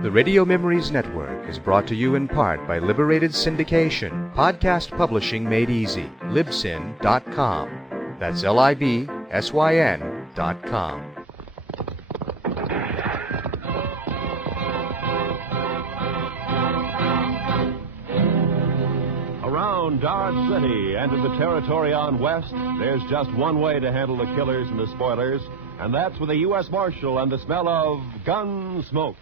The Radio Memories Network is brought to you in part by Liberated Syndication, podcast publishing made easy, libsyn.com. That's libsyn.com. Around Dodge City and in the territory on west, there's just one way to handle the killers and the spoilers, and that's with a U.S. Marshal and the smell of Gunsmoke.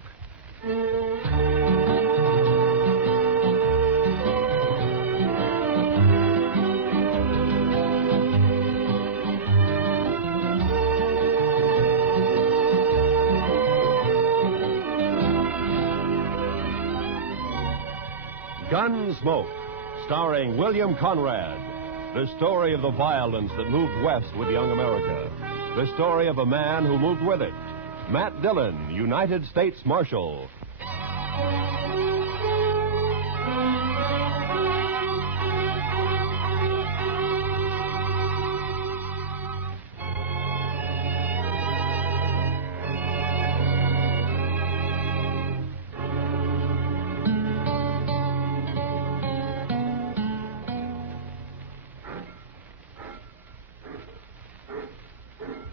Gunsmoke, starring William Conrad. The story of the violence that moved west with young America. The story of a man who moved with it. Matt Dillon, United States Marshal.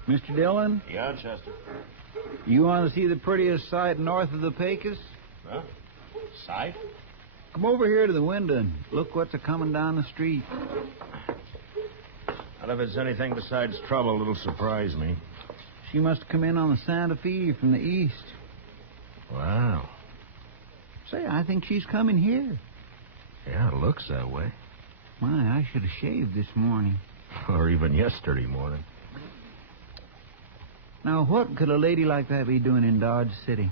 Mr. Dillon? Yeah, Chester. You want to see the prettiest sight north of the Pecos? Huh? Sight? Come over here to the window and look what's a-coming down the street. Well, if it's anything besides trouble, it'll surprise me. She must have come in on the Santa Fe from the east. Wow. Say, I think she's coming here. Yeah, it looks that way. My, I should have shaved this morning. Or even yesterday morning. Now, what could a lady like that be doing in Dodge City?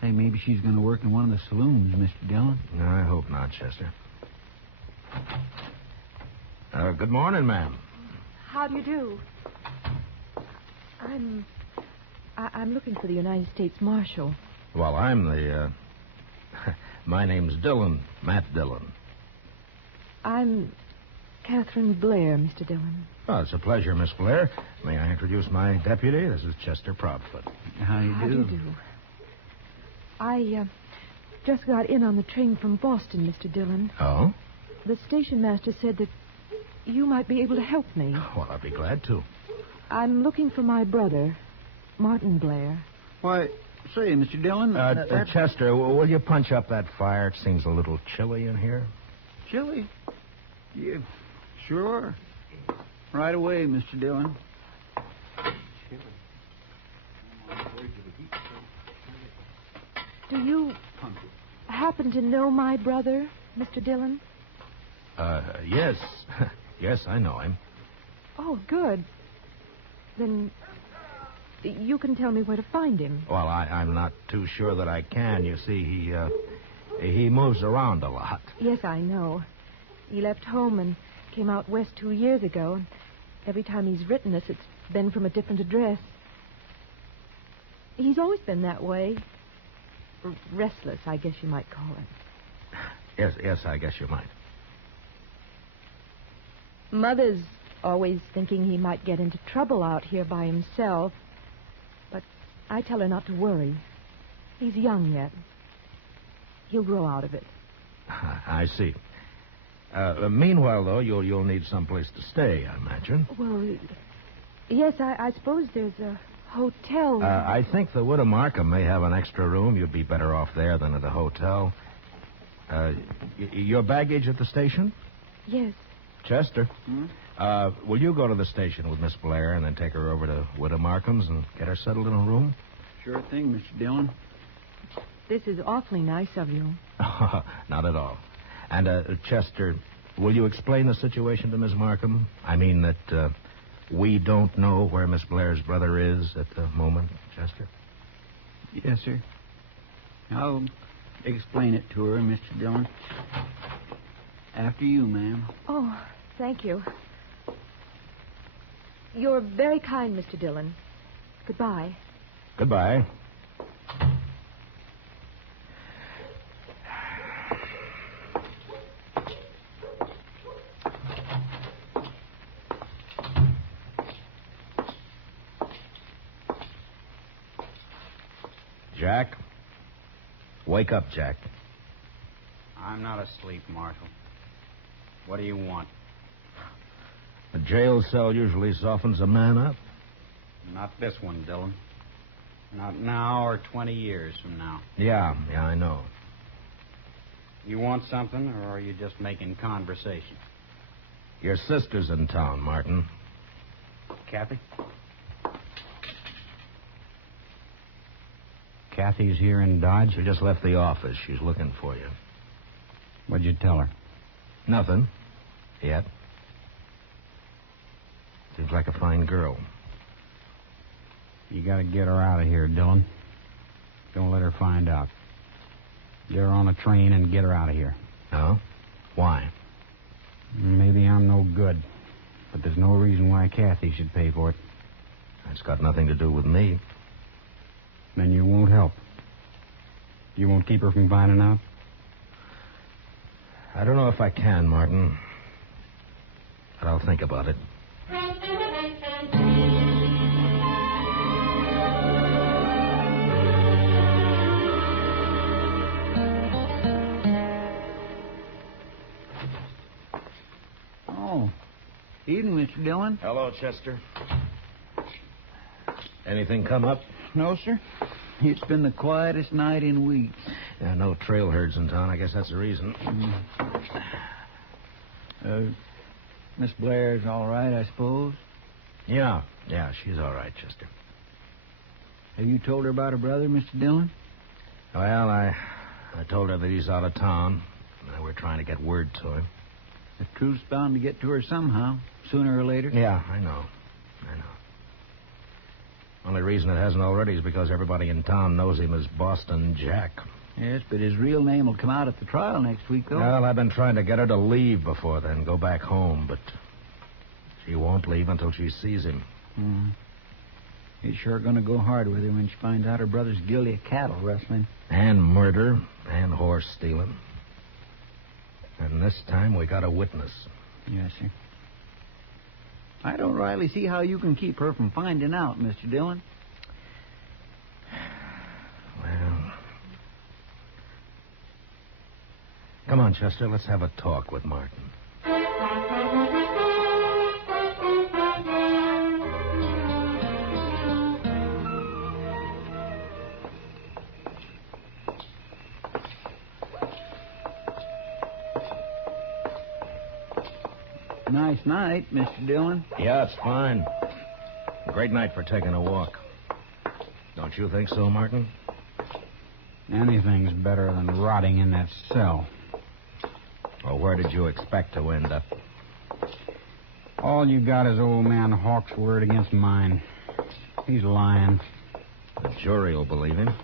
Say, maybe she's going to work in one of the saloons, Mr. Dillon. No, I hope not, Chester. Good morning, ma'am. How do you do? I'm looking for the United States Marshal. Well, I'm the, my name's Dillon, Matt Dillon. I'm Catherine Blair, Mr. Dillon. Oh, it's a pleasure, Miss Blair. May I introduce my deputy? This is Chester Proudfoot. How do you do? I just got in on the train from Boston, Mr. Dillon. Oh? The station master said that you might be able to help me. Well, I'd be glad to. I'm looking for my brother, Martin Blair. Why, say, Mr. Dillon... Chester, will you punch up that fire? It seems a little chilly in here. Chilly? Yeah, sure. Right away, Mr. Dillon. Do you happen to know my brother, Mr. Dillon? Yes. Yes, I know him. Oh, good. Then you can tell me where to find him. Well, I'm not too sure that I can. You see, he moves around a lot. Yes, I know. He left home and came out west 2 years ago. And every time he's written us, it's been from a different address. He's always been that way. Restless, I guess you might call it. Yes, I guess you might. Mother's always thinking he might get into trouble out here by himself. But I tell her not to worry. He's young yet. He'll grow out of it. I see. Meanwhile, though, you'll need someplace to stay, I imagine. Well, yes, I suppose there's a hotel. I think the Widow Markham may have an extra room. You'd be better off there than at a hotel. Your baggage at the station? Yes. Chester, will you go to the station with Miss Blair and then take her over to Widow Markham's and get her settled in a room? Sure thing, Mr. Dillon. This is awfully nice of you. Not at all. And, Chester, will you explain the situation to Miss Markham? I mean that we don't know where Miss Blair's brother is at the moment, Chester? Yes, sir. I'll explain it to her, Mr. Dillon. After you, ma'am. Oh, thank you. You're very kind, Mr. Dillon. Goodbye. Goodbye. Jack? Wake up, Jack. I'm not asleep, Marshal. What do you want? A jail cell usually softens a man up. Not this one, Dillon. Not now or 20 years from now. Yeah, I know. You want something, or are you just making conversation? Your sister's in town, Martin. Kathy? Kathy's here in Dodge? She just left the office. She's looking for you. What'd you tell her? Nothing. Yet. Seems like a fine girl. You gotta get her out of here, Dillon. Don't let her find out. Get her on a train and get her out of here. Oh? Why? Maybe I'm no good, but there's no reason why Kathy should pay for it. It's got nothing to do with me. Then you won't help. You won't keep her from finding out? I don't know if I can, Martin. But I'll think about it. Oh. Evening, Mr. Dillon. Hello, Chester. Anything come up? No, sir. It's been the quietest night in weeks. Yeah, no trail herds in town. I guess that's the reason. Miss Blair's all right, I suppose? Yeah, she's all right, Chester. Have you told her about her brother, Mr. Dillon? Well, I told her that he's out of town. We're trying to get word to him. The truth's bound to get to her somehow, sooner or later. Yeah, I know. Only reason it hasn't already is because everybody in town knows him as Boston Jack. Yes, but his real name will come out at the trial next week, though. Well, I've been trying to get her to leave before then, go back home, but she won't leave until she sees him. He's sure going to go hard with her when she finds out her brother's guilty of cattle rustling. And murder, and horse stealing. And this time we got a witness. Yes, sir. I don't rightly see how you can keep her from finding out, Mr. Dillon. Well... Come on, Chester, let's have a talk with Martin. Nice night, Mr. Dillon. Yeah, it's fine. A great night for taking a walk. Don't you think so, Martin? Anything's better than rotting in that cell. Well, where did you expect to end up? All you got is old man Hawk's word against mine. He's lying. The jury will believe him.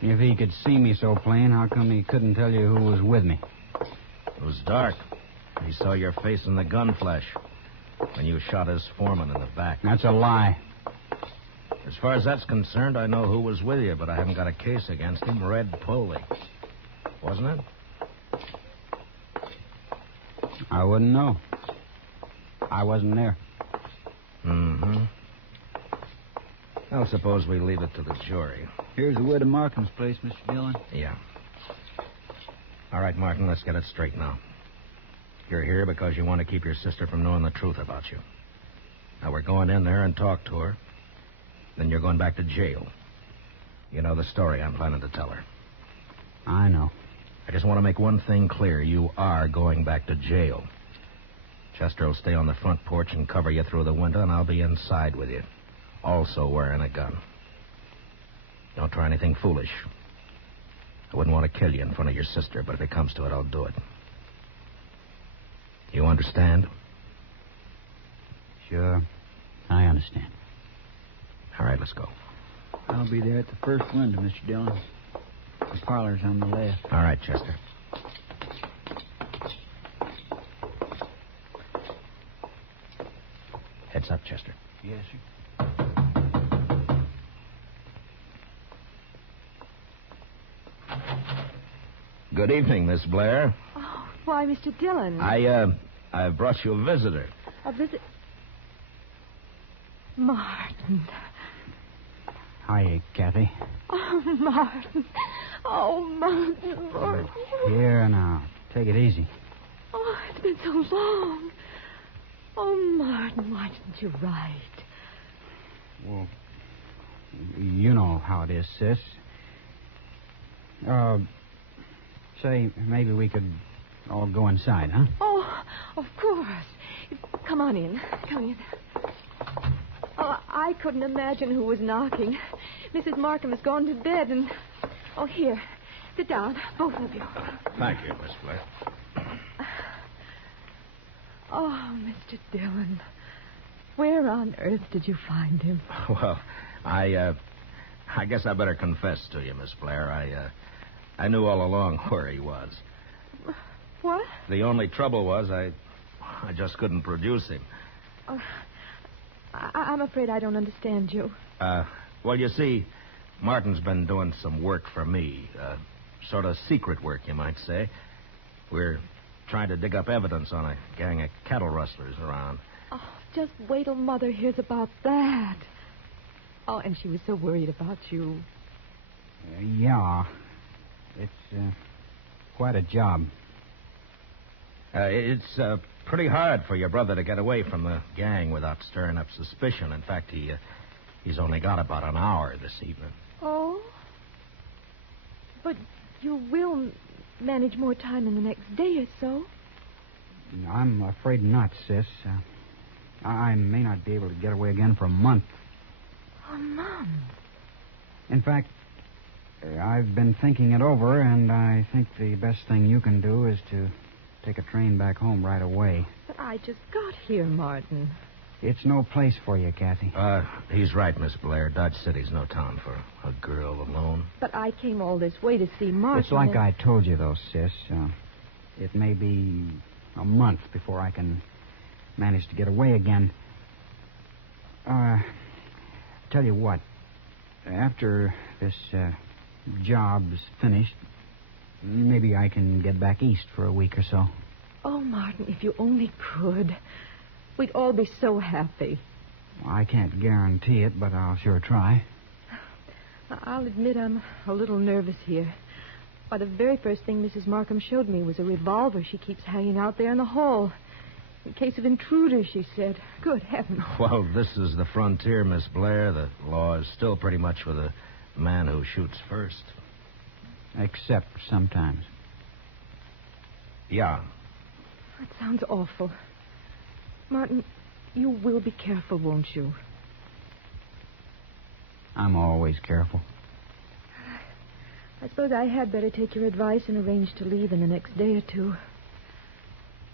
If he could see me so plain, how come he couldn't tell you who was with me? It was dark. He saw your face in the gun flash when you shot his foreman in the back. That's a lie. As far as that's concerned, I know who was with you, but I haven't got a case against him. Red Poley. Wasn't it? I wouldn't know. I wasn't there. Mm-hmm. Well, suppose we leave it to the jury. Here's the wood of Markham's place, Mr. Dillon. Yeah. All right, Martin, let's get it straight now. You're here because you want to keep your sister from knowing the truth about you. Now, we're going in there and talk to her. Then you're going back to jail. You know the story I'm planning to tell her. I know. I just want to make one thing clear. You are going back to jail. Chester will stay on the front porch and cover you through the window, and I'll be inside with you, also wearing a gun. Don't try anything foolish. I wouldn't want to kill you in front of your sister, but if it comes to it, I'll do it. You understand? Sure. I understand. All right, let's go. I'll be there at the first window, Mr. Dillon. The parlor's on the left. All right, Chester. Heads up, Chester. Yes, sir. Good evening, Miss Blair. Oh, why, Mr. Dillon. I brought you a visitor. A visit... Martin. Hiya, Kathy. Oh, Martin. Oh, Martin. Here now. Take it easy. Oh, it's been so long. Oh, Martin, why didn't you write? Well, you know how it is, sis. Say, maybe we could all go inside, huh? Oh, of course. Come on in. Come in. Oh, I couldn't imagine who was knocking. Mrs. Markham has gone to bed and... Oh, here. Sit down, both of you. Thank you, Miss Blair. Oh, Mr. Dillon. Where on earth did you find him? Well, I guess I better confess to you, Miss Blair. I knew all along where he was. What? The only trouble was I just couldn't produce him. I'm afraid I don't understand you. Well, you see, Martin's been doing some work for me. Sort of secret work, you might say. We're trying to dig up evidence on a gang of cattle rustlers around. Oh, just wait till Mother hears about that. Oh, and she was so worried about you. Yeah. It's quite a job. It's pretty hard for your brother to get away from the gang without stirring up suspicion. In fact, he's only got about an hour this evening. Oh? But you will manage more time in the next day or so. I'm afraid not, sis. I may not be able to get away again for a month. A month? In fact, I've been thinking it over, and I think the best thing you can do is to take a train back home right away. But I just got here, Martin. It's no place for you, Kathy. He's right, Miss Blair. Dodge City's no town for a girl alone. But I came all this way to see Martin. It's like I told you, though, sis. It may be a month before I can manage to get away again. Tell you what. After this job's finished, maybe I can get back east for a week or so. Oh, Martin, if you only could. We'd all be so happy. I can't guarantee it, but I'll sure try. I'll admit I'm a little nervous here. Why, the very first thing Mrs. Markham showed me was a revolver she keeps hanging out there in the hall. In case of intruders, she said. Good heavens. Well, this is the frontier, Miss Blair. The law is still pretty much with the man who shoots first. Except sometimes. Yeah. That sounds awful. Martin, you will be careful, won't you? I'm always careful. I suppose I had better take your advice and arrange to leave in the next day or two.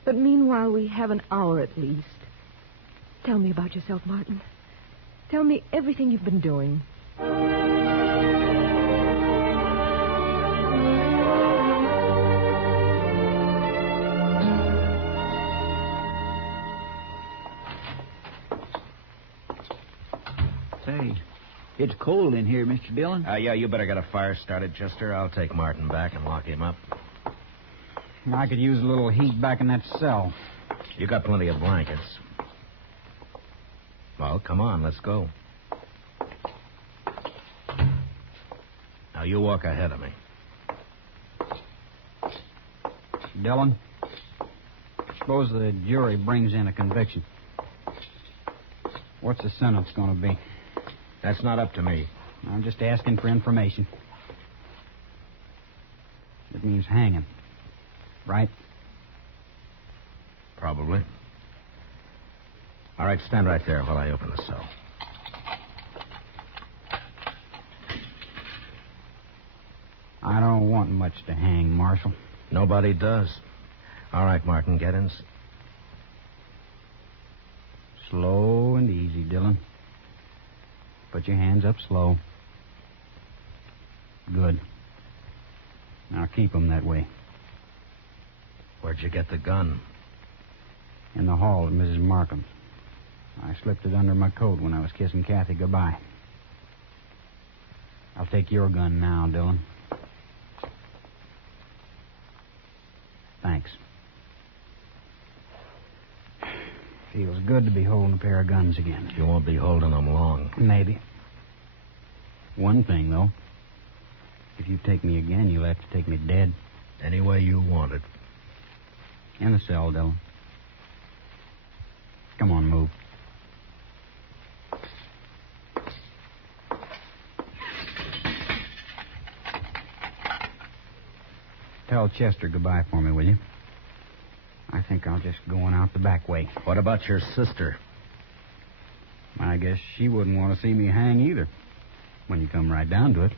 But meanwhile, we have an hour at least. Tell me about yourself, Martin. Tell me everything you've been doing. Say, it's cold in here, Mr. Dillon. Yeah, you better get a fire started, Chester. I'll take Martin back and lock him up. I could use a little heat back in that cell. You got plenty of blankets. Well, come on, let's go. Now, you walk ahead of me. Dillon, suppose the jury brings in a conviction. What's the sentence going to be? That's not up to me. I'm just asking for information. It means hanging, right? Probably. All right, stand right there while I open the cell. I don't want much to hang, Marshal. Nobody does. All right, Martin, get in. Slow and easy, Dillon. Put your hands up slow. Good. Now keep them that way. Where'd you get the gun? In the hall at Mrs. Markham's. I slipped it under my coat when I was kissing Kathy goodbye. I'll take your gun now, Dillon. Thanks. Feels good to be holding a pair of guns again. You won't be holding them long. Maybe. One thing, though. If you take me again, you'll have to take me dead. Any way you want it. In the cell, Dillon. Come on, move. Tell Chester goodbye for me, will you? I think I'll just go on out the back way. What about your sister? I guess she wouldn't want to see me hang either, when you come right down to it.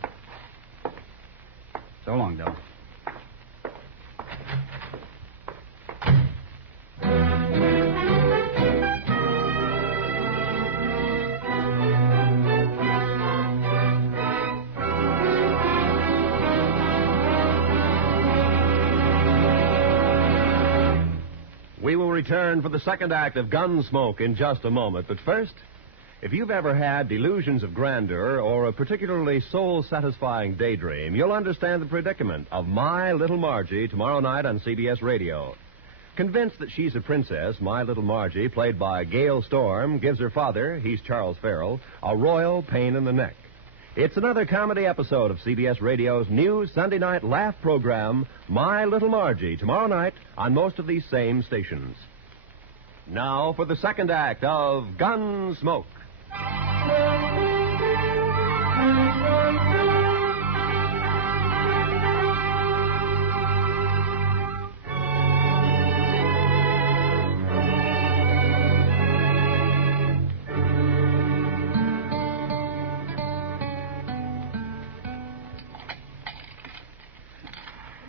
So long, Dillon. We will return for the second act of Gunsmoke in just a moment. But first, if you've ever had delusions of grandeur or a particularly soul-satisfying daydream, you'll understand the predicament of My Little Margie tomorrow night on CBS Radio. Convinced that she's a princess, My Little Margie, played by Gail Storm, gives her father, he's Charles Farrell, a royal pain in the neck. It's another comedy episode of CBS Radio's new Sunday night laugh program, My Little Margie, tomorrow night on most of these same stations. Now for the second act of Gunsmoke.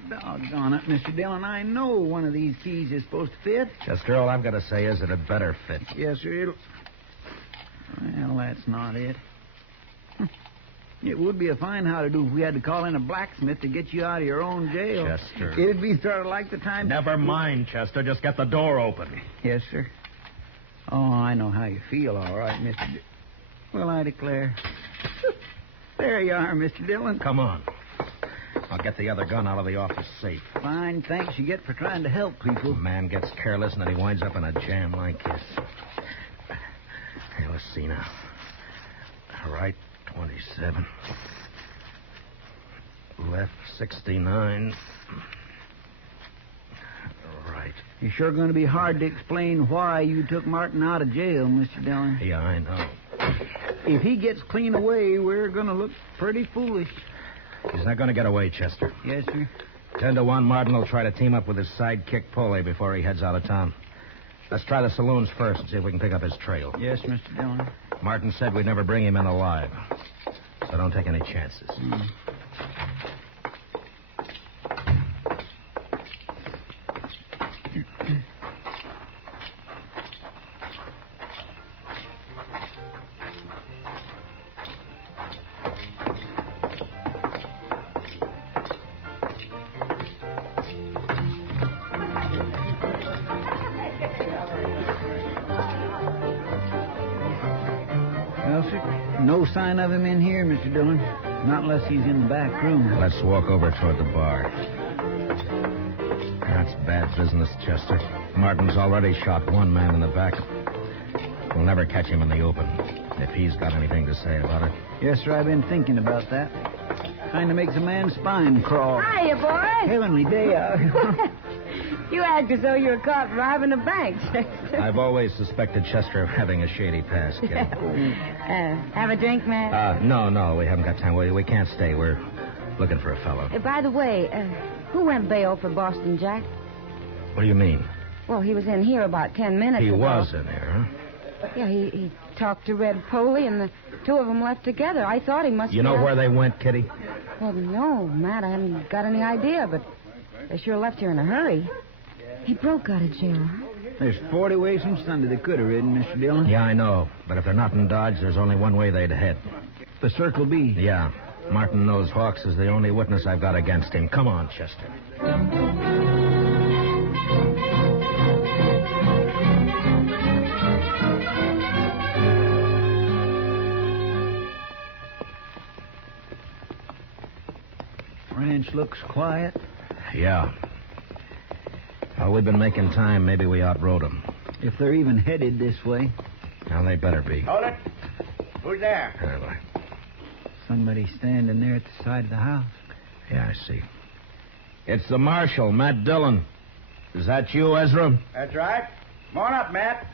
Doggone it, Mr. Dillon. I know one of these keys is supposed to fit. Chester, all I've got to say is that it better fit. Yes, sir. Well, that's not it. It would be a fine how-to-do if we had to call in a blacksmith to get you out of your own jail. Chester. It'd be sort of like the time... Never mind, Chester. Just get the door open. Yes, sir. Oh, I know how you feel, all right, Mr. Well, I declare. There you are, Mr. Dillon. Come on. I'll get the other gun out of the office safe. Fine thanks you get for trying to help people. A man gets careless and then he winds up in a jam like this. Hey, let's see now. Right, 27. Left, 69. Right. You're sure going to be hard to explain why you took Martin out of jail, Mr. Dillon. Yeah, I know. If he gets clean away, we're going to look pretty foolish. He's not going to get away, Chester. Yes, sir. 10 to 1, Martin will try to team up with his sidekick Pole before he heads out of town. Let's try the saloons first and see if we can pick up his trail. Yes, Mr. Dillon. Martin said we'd never bring him in alive. So don't take any chances. Well, sir, no sign of him in here, Mr. Dillon. Not unless he's in the back room. Let's walk over toward the bar. That's bad business, Chester. Martin's already shot one man in the back. We'll never catch him in the open, if he's got anything to say about it. Yes, sir, I've been thinking about that. Kind of makes a man's spine crawl. Hiya, boy. Heavenly day out. You act as though you were caught robbing a bank, Chester. I've always suspected Chester of having a shady past, kid. Have a drink, man? No, we haven't got time. We can't stay. We're looking for a fellow. By the way, who went bail for Boston Jack? What do you mean? Well, he was in here about 10 minutes He ago. was in here, huh? Yeah, he talked to Red Poley, and the two of them left together. I thought he must You know where they went, Kitty? Well, no, Matt, I haven't got any idea, but they sure left here in a hurry. He broke out of jail, huh? There's 40 ways from Sunday they could have ridden, Mr. Dillon. Yeah, I know. But if they're not in Dodge, there's only one way they'd head. The Circle B. Yeah. Martin knows Hawks is the only witness I've got against him. Come on, Chester. Ranch looks quiet. Yeah. Well, we've been making time. Maybe we outrode them. If they're even headed this way. Now, they better be. Hold it. Who's there? Somebody standing there at the side of the house. Yeah, I see. It's the marshal, Matt Dillon. Is that you, Ezra? That's right. Come on up, Matt.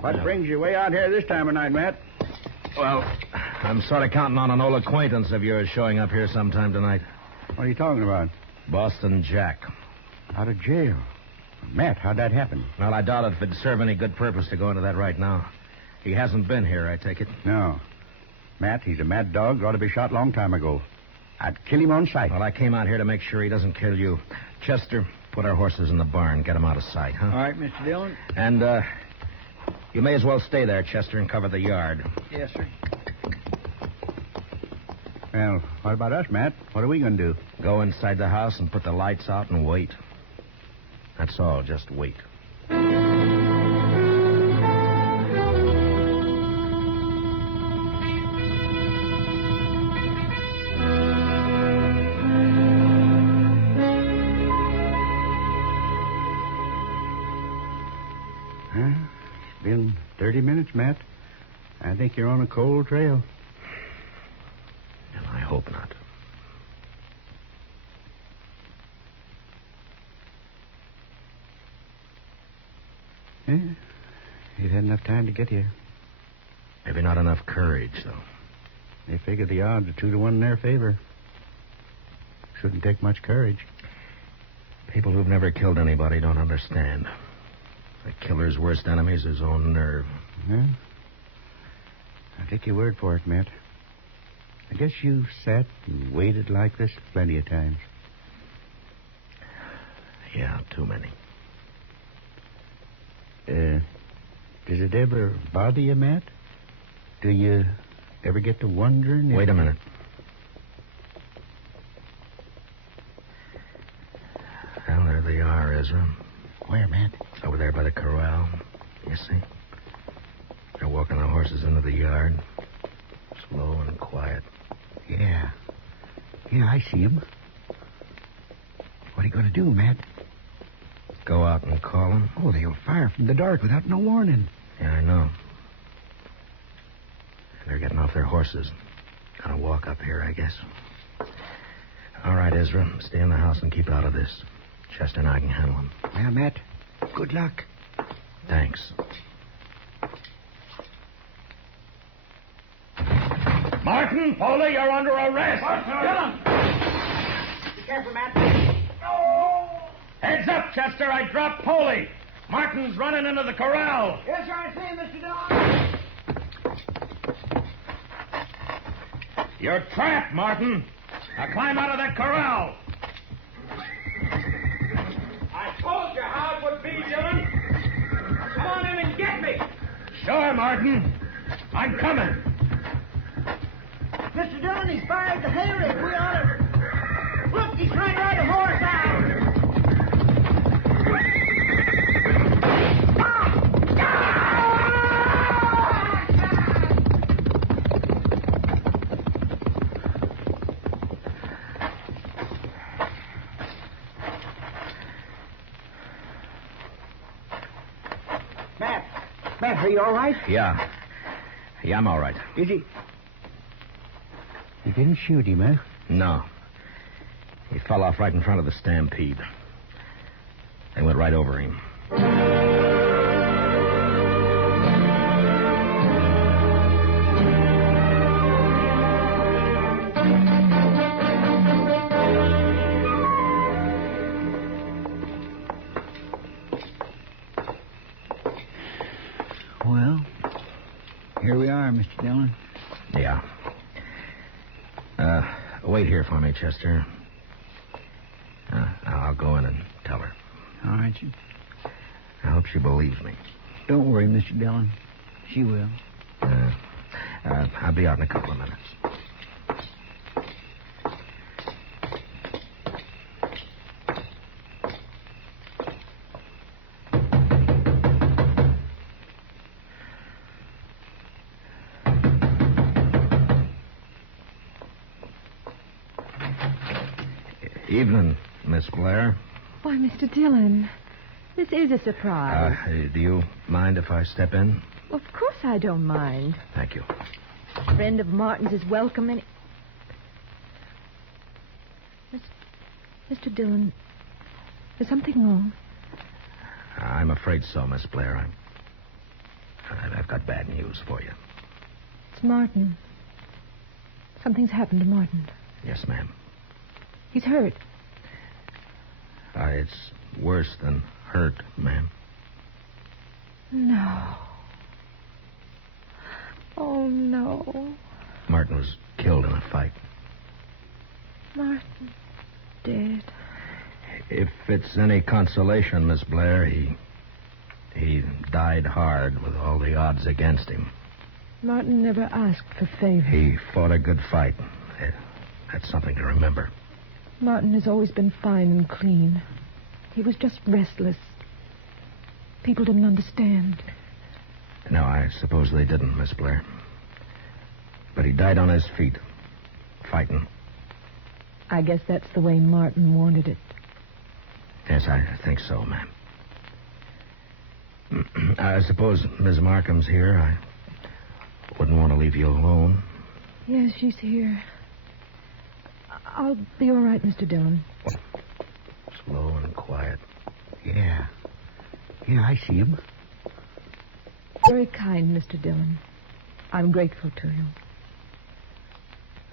What brings you way out here this time of night, Matt? Well, I'm sort of counting on an old acquaintance of yours showing up here sometime tonight. What are you talking about? Boston Jack. Out of jail. Matt, how'd that happen? Well, I doubt if it'd serve any good purpose to go into that right now. He hasn't been here, I take it. No. Matt, he's a mad dog. Ought to be shot long time ago. I'd kill him on sight. Well, I came out here to make sure he doesn't kill you. Chester, put our horses in the barn. Get them out of sight, huh? All right, Mr. Dillon. And, you may as well stay there, Chester, and cover the yard. Yes, sir. Well, what about us, Matt? What are we going to do? Go inside the house and put the lights out and wait. That's all, just wait. It's been 30 minutes, Matt. I think you're on a cold trail. And I hope not. Yeah. You've had enough time to get here. Maybe not enough courage, though. They figure the odds are 2 to 1 in their favor. Shouldn't take much courage. People who've never killed anybody don't understand. The killer's worst enemy is his own nerve. Yeah. I'll take your word for it, Matt. I guess you've sat and waited like this plenty of times. Yeah, too many. Does it ever bother you, Matt? Do you ever get to wondering? Wait a minute. Well, there they are, Ezra. Where, Matt? Over there by the corral. You see? They're walking the horses into the yard. Slow and quiet. Yeah. Yeah, I see him. What are you going to do, Matt? Go out and call them. Oh, they'll fire from the dark without no warning. Yeah, I know. They're getting off their horses. Gonna walk up here, I guess. All right, Ezra. Stay in the house and keep out of this. Chester and I can handle them. Well, Matt, good luck. Thanks. Martin, Foley, you're under arrest. Be careful, Matt. Heads up, Chester. I dropped Foley. Martin's running into the corral. Yes, sir, I see him, Mr. Dillon. You're trapped, Martin. Now climb out of that corral. I told you how it would be, Dillon. Come on in and get me. Sure, Martin. I'm coming. Mr. Dillon, he's fired the hayrick. We ought to... Look, he's trying to ride a horse out. Matt, are you all right? Yeah. Yeah, I'm all right. Is he... You didn't shoot him, huh? No. He fell off right in front of the stampede. They went right over him. Well, here we are, Mr. Dillon. Yeah. Wait here for me, Chester. I'll go in and tell her. All right, you. I hope she believes me. Don't worry, Mr. Dillon. She will. I'll be out in a couple of minutes. Evening, Miss Blair. Why, Mr. Dillon, this is a surprise. Do you mind if I step in? Of I don't mind. Thank you. A friend of Martin's is welcome Mr. Dillon, is something wrong? I'm afraid so, Miss Blair. I've got bad news for you. It's Martin. Something's happened to Martin. Yes, ma'am. He's hurt. It's worse than hurt, ma'am. No. Oh, no. Martin was killed in a fight. Martin dead. If it's any consolation, Miss Blair, he died hard with all the odds against him. Martin never asked for favors. He fought a good fight. That's something to remember. Martin has always been fine and clean. He was just restless. People didn't understand. No, I suppose they didn't, Miss Blair. But he died on his feet, fighting. I guess that's the way Martin wanted it. Yes, I think so, ma'am. I suppose Miss Markham's here. I wouldn't want to leave you alone. Yes, she's here. I'll be all right, Mr. Dillon. Slow and quiet. Yeah. Yeah, I see him. Very kind, Mr. Dillon. I'm grateful to you.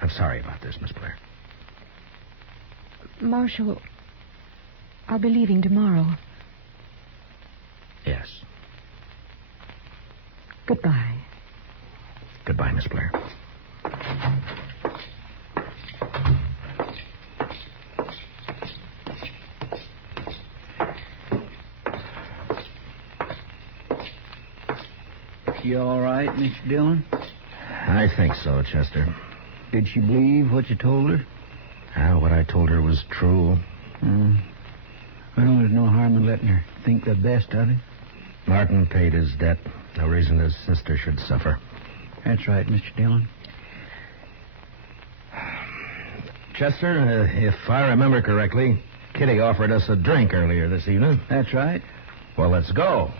I'm sorry about this, Miss Blair. Marshal, I'll be leaving tomorrow. Yes. Goodbye. Goodbye, Miss Blair. She all right, Mr. Dillon? I think so, Chester. Did she believe what you told her? What I told her was true. Well, there's no harm in letting her think the best of it. Martin paid his debt. No reason his sister should suffer. That's right, Mr. Dillon. Chester, if I remember correctly, Kitty offered us a drink earlier this evening. That's right. Well, let's go.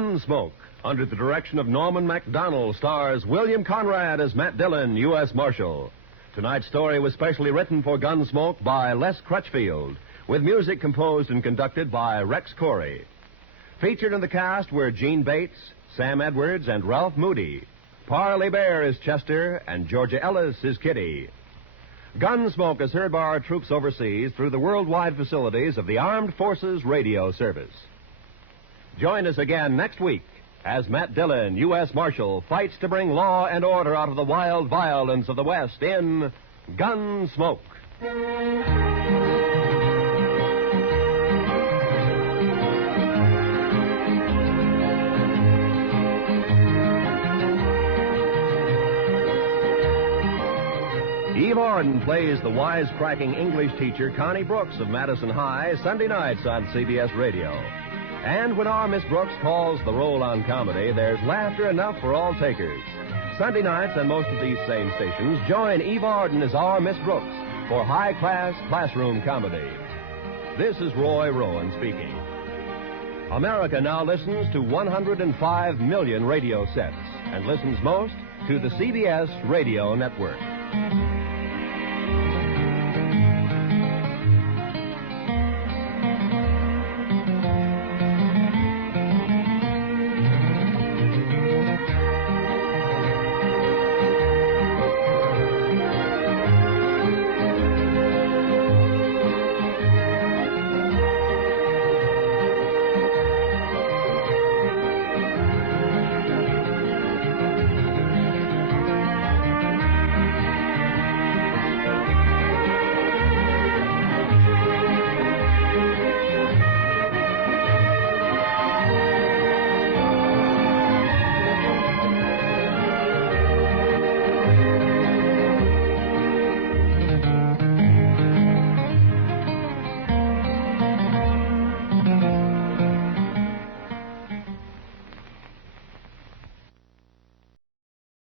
Gunsmoke, under the direction of Norman MacDonald, stars William Conrad as Matt Dillon, U.S. Marshal. Tonight's story was specially written for Gunsmoke by Les Crutchfield, with music composed and conducted by Rex Corey. Featured in the cast were Gene Bates, Sam Edwards, and Ralph Moody. Parley Bear is Chester, and Georgia Ellis is Kitty. Gunsmoke is heard by our troops overseas through the worldwide facilities of the Armed Forces Radio Service. Join us again next week as Matt Dillon, U.S. Marshal, fights to bring law and order out of the wild violence of the West in Gunsmoke. Eve Arden plays the wisecracking English teacher Connie Brooks of Madison High Sunday nights on CBS Radio. And when our Miss Brooks calls the roll on comedy, there's laughter enough for all takers. Sunday nights on most of these same stations, join Eve Arden as our Miss Brooks for high-class classroom comedy. This is Roy Rowan speaking. America now listens to 105 million radio sets and listens most to the CBS Radio Network.